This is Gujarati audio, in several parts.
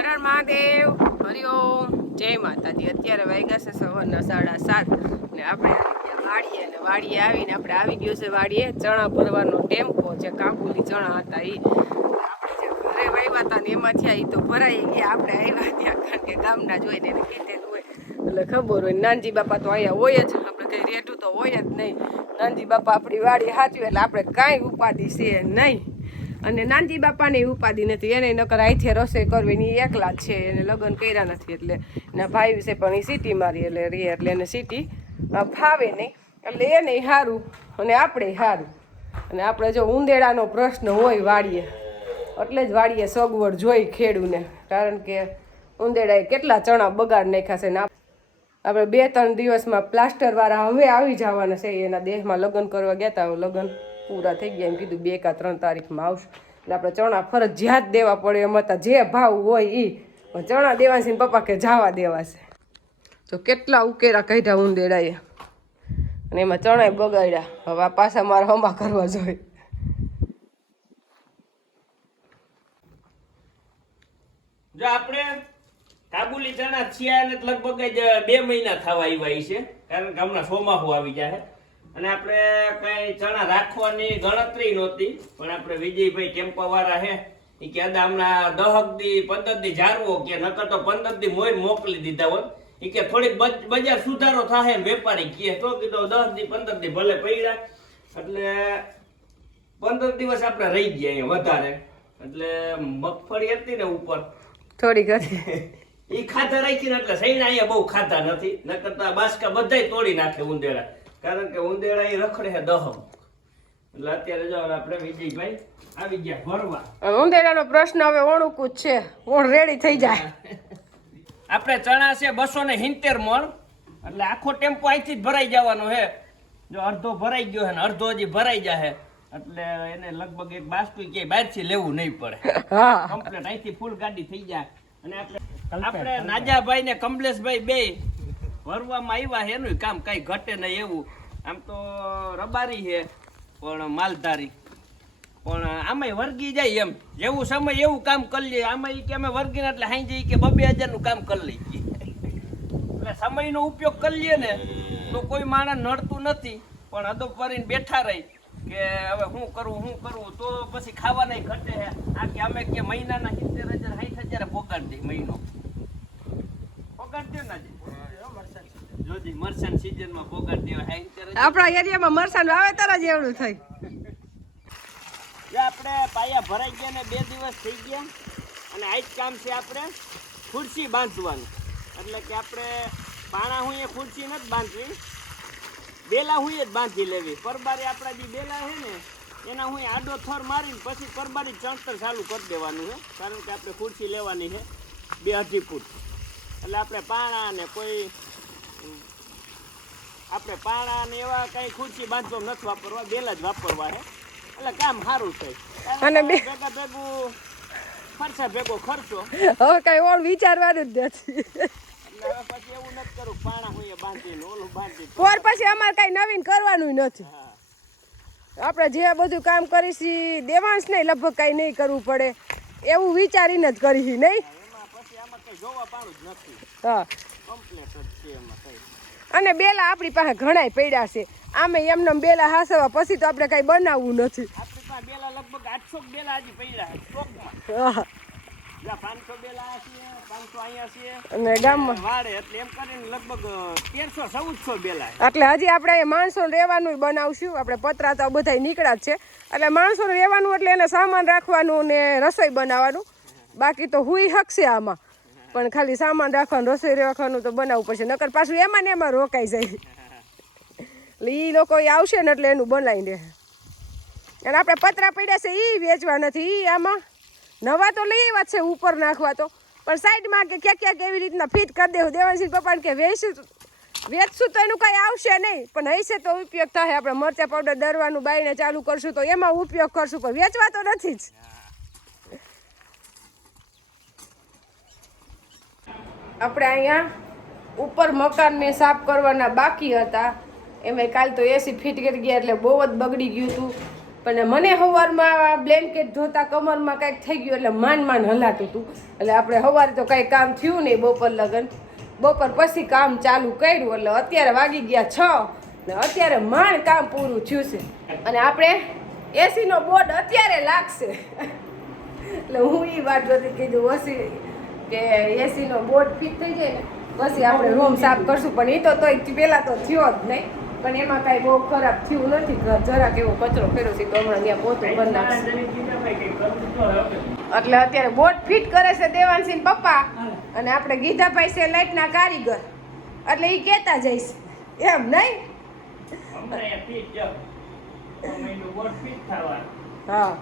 હર હર મહાદેવ, હરિઓમ, જય માતાજી. અત્યારે વાગ્યા છે સવારના 7:30 ને આપણે વાડીએ ને વાડીએ આવીને આપણે આવી ગયો છે વાડીએ ચણા ભરવાનો ટેમ્પો જે કાબુલી ચણા હતા એ આપણે જે ઘરે વાવ્યા હતા ને એમાં થયા એ તો ભરાઈ ગયા. આપણે આવ્યા ત્યાં કારણ કે ગામના જોઈને એને કીધેલું હોય એટલે ખબર હોય. નાનજી બાપા તો અહીંયા હોય જ, આપણે કંઈ રેઠું તો હોય જ નહીં. નાનજી બાપા આપણી વાડી સાચવે એટલે આપણે કાંઈ ઉપાધિ છે નહીં. અને નાનજી બાપાને ઉપાધિ નથી, એને નકર આઈથે રસોઈ કરવી ને એકલા જ છે, એને લગ્ન કર્યા નથી એટલે એના ભાઈ વિશે પણ એ સિટી મારી એટલે રે એટલે એને સિટી ફાવે નહીં એટલે એને સારું અને આપણે સારું. અને આપણે જો ઉંદેડાનો પ્રશ્ન હોય વાડીએ એટલે જ વાડીએ સગવડ જોઈ ખેડૂને, કારણ કે ઉંદેડાએ કેટલા ચણા બગાડ નાખ્યા છે ને આપણે 2-3 દિવસમાં પ્લાસ્ટરવાળા હવે આવી જવાના છે. એના દેહમાં લગ્ન કરવા ગયા હતા, લગ્ન પૂરા થઈ ગયા એમ કીધું 2 કે 3 તારીખમાં આવશે એટલે આપણે ચણા ફરજિયાત દેવા પડે એમ હતા. જે ભાવ હોય એ પણ ચણા દેવા છે ને પપ્પા કે જવા દેવા છે. તો કેટલા ઉકેરા કાઢ્યા ઉંદેડાએ અને એમાં ચણાએ બગાડ્યા. હવે આ પાછા મારે હંબા કરવા જોઈએ. જો આપણે કાબુલી ચણા થયા ને લગભગ જ 2 મહિના થવા આવ્યા છે, કારણ કે હમણાં ચોમાસું આવી જાય અને આપણે કઈ ચણા રાખવાની ગણતરી નહોતી. પણ આપણે વિજયભાઈ ટેમ્પો વાળા હે એ કે હમણાં 10 દી 15 દી જારવો કે નકર તો 15 દી મોય મોકલી દીધા હોત. એ કે થોડીક બજાર સુધારો થાય ને વેપારી કહે તો કીધું 10 દી 15 દી ભલે પડ્યા એટલે 15 દિવસ આપણે રહી ગયા અહીંયા વધારે. એટલે મગફળી હતી ને ઉપર થોડીક હતી એ ખાધા રાખીને એટલે સૈના અહીંયા બહુ ખાધા નથી, નકર તો બાસકા બધાય તોડી નાખે ઉંદેડા, કારણ કે ઉંદેડા એ રખડે છે દહમ. એટલે અત્યારે જો આપણે વિજયભાઈ આવી ગયા ભરવા. ઉંદેડાનો પ્રશ્ન હવે ઓણુકું જ છે, ઓણ રેડી થઈ જાય. આપણે ચણા છે 270 મણ, એટલે આખો ટેમ્પો અહીંથી જ ભરાઈ જવાનો છે. જો અડધો ભરાઈ ગયો છે ને અડધો હજી ભરાઈ જાય એટલે એને લગભગ એક બાસ્કુ કે બહારથી લેવું નહીં પડે, કમ્પ્લીટ અહીંથી ફૂલ ગાડી થઈ જાય. અને આપણે નાજાભાઈ ને કમલેશભાઈ બે ભરવામાં આવ્યા છે, એનું કામ કઈ ઘટે નહીં એવું. આમ તો રબારી છે પણ માલધારી, પણ આમાં વર્ગી જાય એમ, જેવું સમય એવું કામ કરી લઈએ. આમાં કે અમે વર્ગીને એટલે હાઈ જઈએ કે 2,000 નું કામ કરી લઈએ. એટલે સમયનો ઉપયોગ કરી લઈએ ને તો કોઈ માણસ નડતું નથી, પણ અદબ કરીને બેઠા રહી કે હવે શું કરવું તો પછી ખાવાના ઘટે છે. આ કે અમે કે મહિનાના 70,000 60,000 પગાર દે, મહિનો પગાર દે ના જોજી મરસાન સીઝનમાં પગાર દેવા 70,000. આપણા એરિયામાં મરસાન વાવેતર જ એવડું થઈ. આપણે પાયા ભરાઈ ગયા ને 2 દિવસ થઈ ગયા અને આ જ કામ છે આપણે ખુરશી બાંધવાનું. એટલે કે આપણે પાણા હું એ ખુરશી નથી બાંધવી, બેલા હું જ બાંધી લેવી. પરબારી આપણા જે બેલા છે ને એના હું આડો થર મારીને પછી પરબારી ચણતર ચાલુ કરી દેવાનું છે, કારણ કે આપણે ખુરશી લેવાની છે 2-2.5 ફૂટ. એટલે આપણે પાણા ને કોઈ આપણે પાણા ને એવા કઈ ખુરશી બાંધવા નથી વાપરવા, બેલા જ વાપરવા છે. એટલે કામ સારું થાય અને ભેગા ભેગું ખર્ચા ભેગો ખર્ચો. હવે કઈ ઓળ વિચારવાનું જ નથી. પછી એવું નથી કરું પાણા હું બાંધીને ઓલું બાંધી પોર પછી અમારે કઈ નવીન કરવાનું નથી. આપણે જે બધું કામ કરીશી દેવાંશ નહીં લગભગ કઈ નહીં કરવું પડે એવું વિચારીને જ કરીશી નહીં. એમાં પછી આમાં કઈ જોવા પાડું જ નથી. હા કમ્પ્લીટ જ છે એમાં કઈ. અને બેલા આપણી પાસે ઘણાય પડ્યા છે, આમે એમને બેલા હાસવા પછી તો આપણે કઈ બનાવવું નથી. આપણી પાસે બેલા લગભગ 800 બેલા હજી પડ્યા છે સ્ટોકમાં. 500 બેલા છે, 500 અહીંયા છે અને ગામમાં વાડે, એટલે એમ કરીને લગભગ 1300-1400 બેલા. એટલે હજી આપણે માણસો રહેવાનું બનાવશું. આપણે પતરા તો બધા નીકળ્યા જ છે, એટલે માણસો રહેવાનું એટલે એને સામાન રાખવાનું ને રસોઈ બનાવવાનું. બાકી તો હુઈ શકશે આમાં, પણ ખાલી સામાન રાખવાનું રસોઈ રાખવાનું તો બનાવવું પડશે, નકર પાછું એમાં ને એમાં રોકાઈ જાય. એટલે એ લોકો આવશે ને એટલે એનું બનાવી દે. અને આપણે પતરા પડ્યા છે એ વેચવા નથી, એ આમાં નવા તો લઈ આવ્યા છે ઉપર નાખવા તો, પણ સાઈડમાં કે ક્યાંક એવી રીતના ફિટ કરી દેવું. દેવાંશી પપ્પાને કે વેચશું તો એનું કાંઈ આવશે નહીં, પણ હશે તો ઉપયોગ થાય. આપણે મરચા પાવડર દરવાનું બાઈને ચાલુ કરશું તો એમાં ઉપયોગ કરશું, પણ વેચવા તો નથી જ. આપણે અહીંયા ઉપર મકાનને સાફ કરવાના બાકી હતા, એમાં કાલ તો એસી ફિટ કરી ગયા એટલે બહુ જ બગડી ગયું હતું. પણ મને સવારમાં બ્લેન્કેટ ધોતા કમરમાં કાંઈક થઈ ગયું એટલે માંડ હલાતું હતું. એટલે આપણે સવારે તો કાંઈ કામ થયું નહીં બપોર લગન. બપોર પછી કામ ચાલુ કર્યું એટલે અત્યારે વાગી ગયા 6 ને અત્યારે માંડ કામ પૂરું થયું છે. અને આપણે એસીનો બોર્ડ અત્યારે લાગશે એટલે હું એ વાત જોતી કીધું હસી કે એસીનો બોર્ડ ફિટ થઈ જાય ને પછી આપણે રૂમ સાફ કરશું. પણ એ તો તોય પહેલાં તો થયો જ નહીં. પણ એમાં કાંઈ બહુ ખરાબ થયું નથી. જરાક એવો કચરો ફેરો છે તો હમણાં ત્યાં પોતું કરી નાખશે. એટલે અત્યારે બોર્ડ ફિટ કરે છે દેવાંશી પપ્પા અને આપણે ગીધાભાઈ છે લાઇટના કારીગર. એટલે એ કહેતા જઈશ એમ નહીં. હા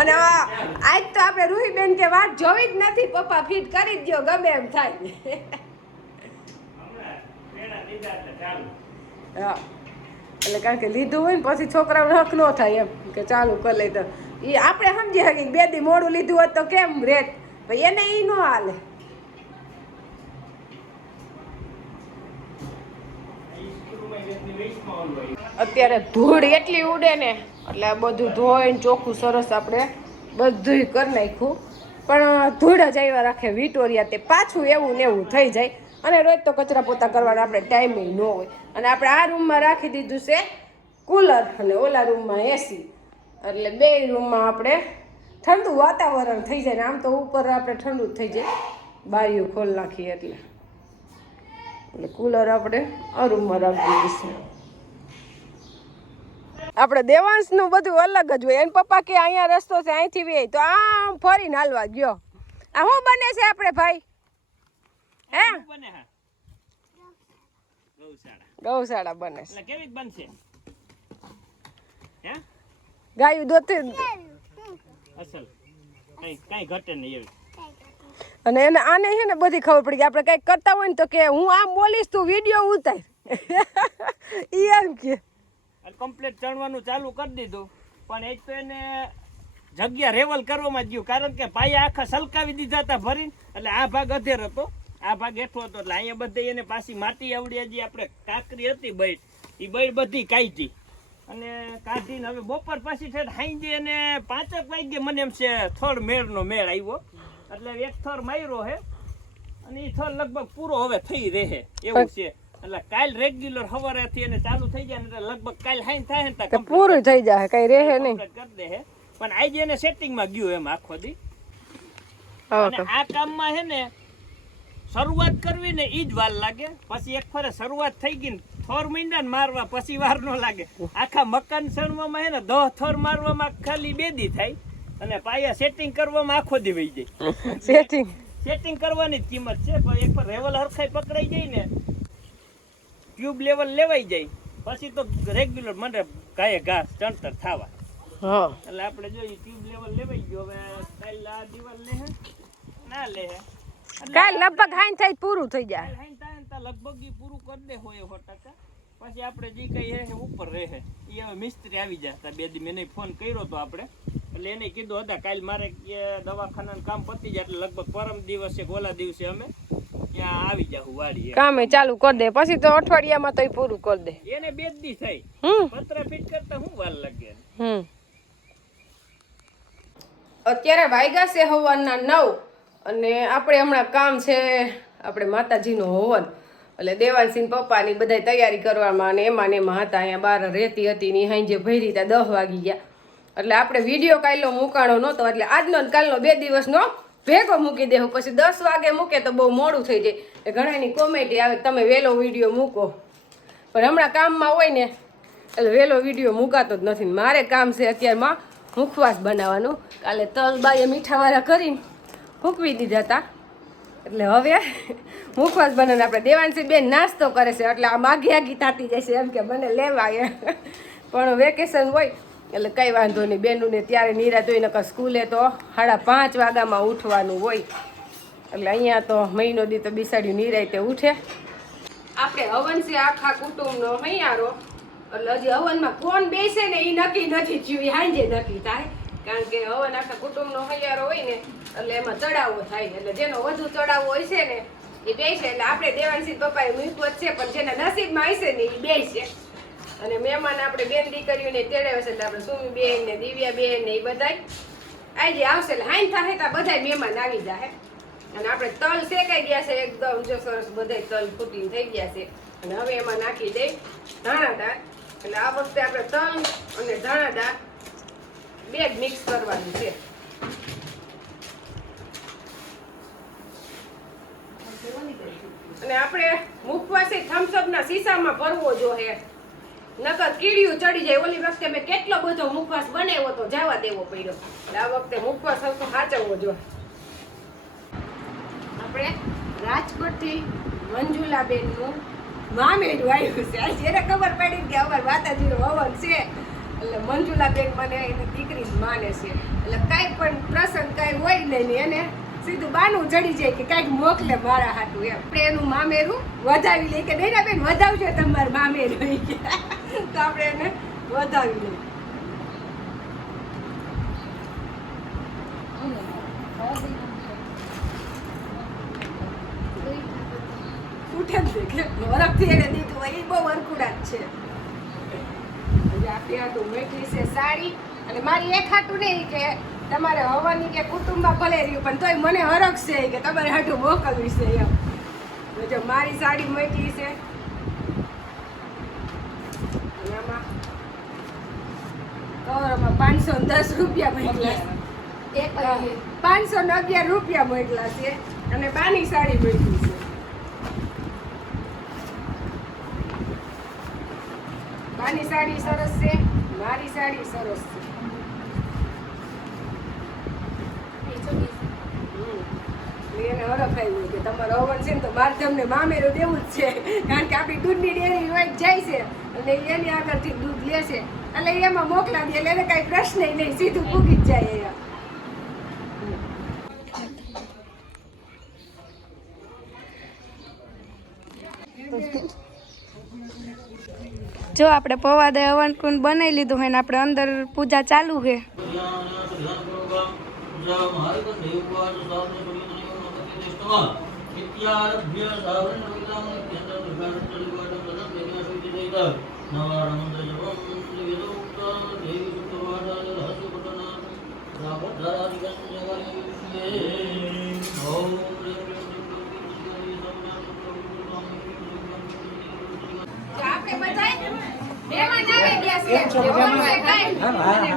અને આજ તો આપણે રૂહીબેન કે વાત જોવી જ નથી. પપ્પા ફિટ કરી જ દો ગમે એમ થાય. હા એટલે કારણ કે લીધું હોય ને પછી છોકરાઓને હક ન થાય એમ કે ચાલુ કરી લઈ તો એ આપણે સમજી શકીએ 2 દી મોડું લીધું હોત તો કેમ રેત ભાઈ એને એ ન હાલે. અત્યારે ધૂળ એટલી ઉડે ને એટલે આ બધું ધોઈને ચોખ્ખું સરસ આપણે બધું કરી નાખ્યું. પણ ધૂળ જ આવ્યા રાખે વિટોરિયા તે પાછું એવું ને એવું થઈ જાય. અને રોજ તો કચરા પોતા કરવાનો આપણે ટાઈમ ન હોય. અને આપણે આ રૂમમાં રાખી દીધું છે કુલર અને ઓલા રૂમમાં એસી. એટલે 2 રૂમમાં આપણે ઠંડુ વાતાવરણ થઈ જાય ને આમ તો ઉપર આપણે ઠંડુ જ થઈ જાય બારીઓ ખોલી નાખીએ એટલે. એટલે કુલર આપણે આ રૂમમાં રાખી દીધું છે. આપણે દેવાંશનું બધું અલગ જ હોય. એને પપ્પા કે અહીંયા રસ્તો છે અહીંથી વે તો આમ ફરીને હાલવા ગયો. આ શું બને છે આપણે ભાઈ હે ગૌશાળા બને છે. કેવી બનશે હે ગાયું દોતે અસલ કઈ ઘટે નહીં એવી. અને એને આને છે ને બધી ખબર પડી કે આપણે કંઈક કરતા હોય ને તો કે હું આમ બોલીશ તું વિડીયો ઉતાર ઈ એમ કે કમ્પ્લીટ ચણવાનું ચાલુ કરી દીધું. પણ એક તો એને જગ્યા રેવલ કરવામાં જ ગયું કારણ કે પાયા આખા સલકાવી દીધા હતા ભરીને. એટલે આ ભાગ અધેર હતો આ ભાગ હેઠો હતો. એટલે અહીંયા બધે એને પાછી માટી આવડી જે આપણે કાકરી હતી બૈડ એ બૈડ બધી કાઢી અને કાઢીને હવે બપોર પછી ઠેઠ હાંજે એને 5 વાગે મને એમ છે થડ મેળનો મેળ આવ્યો. એટલે એક થર માર્યો હે અને એ થર લગભગ પૂરો હવે થઈ રહે એવું છે. એટલે કાલ રેગ્યુલર સવારેથી એને ચાલુ થઈ જાય એટલે લગભગ કાલ હાઈન થાય ને તો પૂરું થઈ જાય કઈ રહે નહીં કરી દે હે. પણ આજે એને સેટિંગમાં ગયું એમ આખો દી. અને આ કામમાં હે ને શરૂઆત કરવી ને ઈ જ વાર લાગે. પછી એક ફરે શરૂઆત થઈ ગઈ ને થોર મહિના મારવા પછી વાર ન લાગે. આખા મકાન સણવામાં હે ને 10 થોર મારવામાં ખાલી 2 દી થાય અને પાયા સેટિંગ કરવામાં આખો દી વહી જાય. સેટિંગ કરવાની જ કિંમત છે. પણ એક પર રેવલ હરખાઈ પકડાઈ જાય ને ટ્યુબ લેવલ લેવાઈ જાય પછી તો રેગ્યુલર મને ગાયે ઘાસ ચણતર થવા. એટલે આપણે જોઈએ ટ્યુબ લેવલ લેવાઈ ગયો. હવે કાલ આ દિવાલ લે ના લે કાલ લગભગ હાઈન થાય પૂરું થઈ જાય. હાઈન થાય તો લગભગ ઈ પૂરું કરી દે હોય 100%. પછી આપણે જે કઈ હે ઉપર રહે એ હવે મિસ્ત્રી આવી જતા 2 દી મેં ફોન કર્યો તો આપણે. એટલે એને કીધું હતા કાલ મારે દવાખાનાનું કામ પતી જાય એટલે લગભગ પરમ દિવસે ગોલા દિવસે અમે ત્યાં આવી જાહું વાડી કામે ચાલુ કરી દે. પછી તો અઠવાડિયામાં તો પૂરું કરી દે. એને 2 દી થઈ પતરા ફિટ કરતા હું વાર લાગે. અત્યારે વાગ્યા છે હવારના 9 અને આપણે હમણાં કામ છે આપણે માતાજીનો હવન. એટલે દેવાંશી પપ્પાની બધા તૈયારી કરવામાં અને એમાં હતા. અહીંયા બહાર રહેતી હતી ને હાંજે ભરી ત્યાં 10 વાગી ગયા. એટલે આપણે વિડીયો કાલનો મૂકાણો નહોતો એટલે આજનો ને કાલનો 2 દિવસનો ભેગો મૂકી દેવું. પછી 10 વાગે મૂકે તો બહુ મોડું થઈ જાય. ઘણાની કોમેડી આવે તમે વહેલો વિડીયો મૂકો. પણ હમણાં કામમાં હોય ને એટલે વહેલો વિડીયો મૂકાતો જ નથી. મારે કામ છે અત્યારમાં મુખવાસ બનાવવાનું. કાલે તલબાઈએ મીઠાવાળા કરીને મૂકવી દીધા હતા એટલે હવે મુખવાસ બનાવવાનું. આપણે દેવાંશી બેન નાસ્તો કરે છે એટલે આમ આગી થતી જાય છે એમ કે મને લેવાય. પણ વેકેશન હોય એટલે કંઈ વાંધો નહીં. બેનુંને ત્યારે નિરાત હોય નકર સ્કૂલે તો 5:30 વાગ્યામાં ઉઠવાનું હોય. એટલે અહીંયા તો મહિનો દી તો બિસાડ્યું નિરાતે ઉઠે. આપણે હવન છે આખા કુટુંબનો હૈયારો. એટલે હજી હવનમાં કોણ બેસે ને એ નક્કી નથી થયું. એ હાંજે નક્કી થાય કારણ કે હવન આખા કુટુંબનો હૈયારો હોય ને એટલે એમાં ચડાવો થાય. એટલે જેનો વધુ ચડાવો હોય છે ને એ બેસે. એટલે આપણે દેવાંશી પપ્પાએ મૂકવો જ છે પણ જેના નસીબમાં હશે ને એ બેસે. અને મહેમાન આપણે બેન દીકરીઓને તેડાવે છે એટલે આપણે સુમી બેન ને દિવ્યા બેન ને એ બધાય આજે આવશે એટલે હાઈન થાય તો બધાય મહેમાન આવી જાય. અને આપણે તલ શેકાઈ ગયા છે એકદમ જો સરસ બધાય તલ ફૂટીને થઈ ગયા છે. અને હવે એમાં નાખી દઈ ધાણાદાળ. એટલે આ વખતે આપણે તલ અને ધાણાદાળ બે જ મિક્સ કરવાનું છે. અને આપણે મુખવાસી થમ્સઅપ ના શીશામાં ભરવો જોઈએ, નકર કીડીયું ચડી જાય. ઓલી વખતે મેં કેટલો બધો મુખવાસ બનાવ્યો તો જવા દેવો પડ્યો. એટલે આ વખતે મુખવાસ હલકો સાચવવો જોઈએ. આપણે રાજકોટથી મંજુલાબેન નું મામેરું આવ્યું છે. આજે એને ખબર પડી કે અમાર માતાજીનું હવન છે એટલે મંજુલાબેન મને એની દીકરી માને છે. એટલે કાંઈ પણ પ્રસંગ કાંઈ હોય નહીં એને સીધું બાનું ચડી જાય કે કાંઈક મોકલે મારા હાટું એમ. આપણે એનું મામેરું વધાવી લઈએ કે નહીં બેન વધાવજો તમારું મામેરું કે તો આપણે એને વધાવી લઈએ. ઉઠે જ કે વરખથી એને દીધું હોય એ બહુ વરકુડા જ છે. આપણી હાટું મેકલી છે સાડી. અને મારી એક હાટું નહીં કે તમારે હવાની કે કુટુંબમાં ભલે રહ્યું પણ તોય મને હરખ છે કે તમારે હાટું મોકલવી છે એમ. જો મારી સાડી મોકલી છે આમાં કવરમાં 510 રૂપિયા મોકલા છે. 511 રૂપિયા મોકલા છે. અને બાની સાડી મોકલી છે. બાની સાડી સરસ છે, મારી સાડી સરસ છે. એને હરખ આવ્યું કે તમારો હવન છે ને તો મારે તમને મામેરું દેવું જ છે. કારણ કે આપણી દૂધની ડેરી હોય જાય છે અને એની આગળથી દૂધ લે છે એટલે એમાં મોકલા દે એટલે એને કાંઈ પ્રશ્ન નહીં, સીધું પૂગી જ જાય અહીંયા. જો આપણે પવાદે હવન કુંડ બનાવી લીધું હોય ને આપણે અંદર પૂજા ચાલુ છે.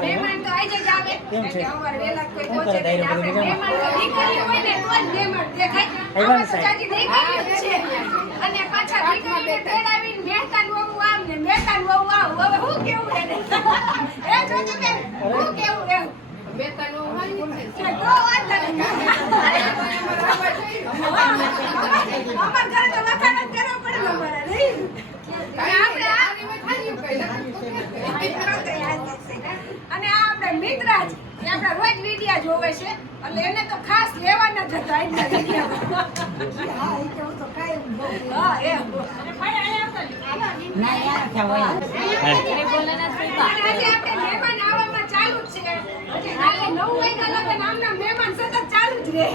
મહેમાન તો આજે જ આવે એટલે અમારે વેલા કોઈ પહોંચે નહીં. આપણે મહેમાન તો દીકરી હોય ને તો જ મહેમાન દેખાય. આમાં તો ચાચી દીકરીઓ જ છે અને પાછા દીકરીને તેડાવીને મહેતાન વહુ આમ ને મહેતાન વહુ આવ. હવે હું કેવું એને એ જોજો બેન હું કેવું એમ મહેતાન વહુ હાલી છે તો વાત નહીં. અમાર ઘરે તો વખાણ જ કરવો પડે અમારે નહીં. અને આ આપણે મિત્રાજ એ આપણા રોજ વિડિયા જોવે છે એટલે એને તો ખાસ લેવાના જ હતા આજના વિડિયામાં. હા એ કેવું તો કાઈ હા એ અને આજે આપણે મહેમાન આવવામાં ચાલુ જ છે. એટલે કાલે 9 વાગ્યા લગન આમના મહેમાન સતત ચાલુ જ રહે.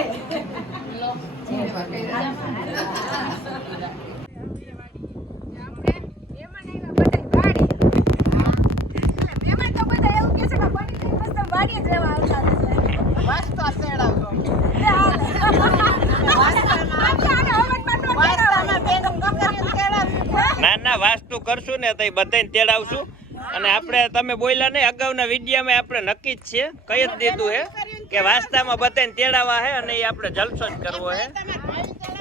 ના વાસ્તુ કરશું ને તો બધાને તેડાવશું. અને આપણે તમે બોલ્યા નહીં અગાઉના વિડીયામાં આપણે નક્કી જ છે કહી જ દીધું છે કે વાસ્તામાં બધાને તેડાવવા છે અને એ આપણે જલસો જ કરવો છે.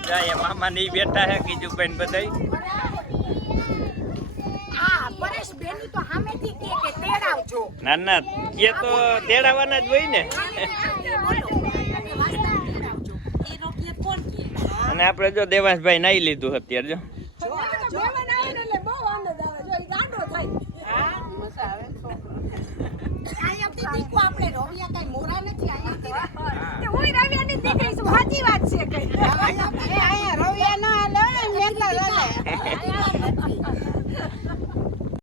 જાય મામા ની બેઠા છે કીજુભાઈ ને બધાય. ના ના એ તો તેડાવવાના જ હોય ને. અને આપણે જો દેવાંશભાઈ નાઈ લીધું અત્યારે જો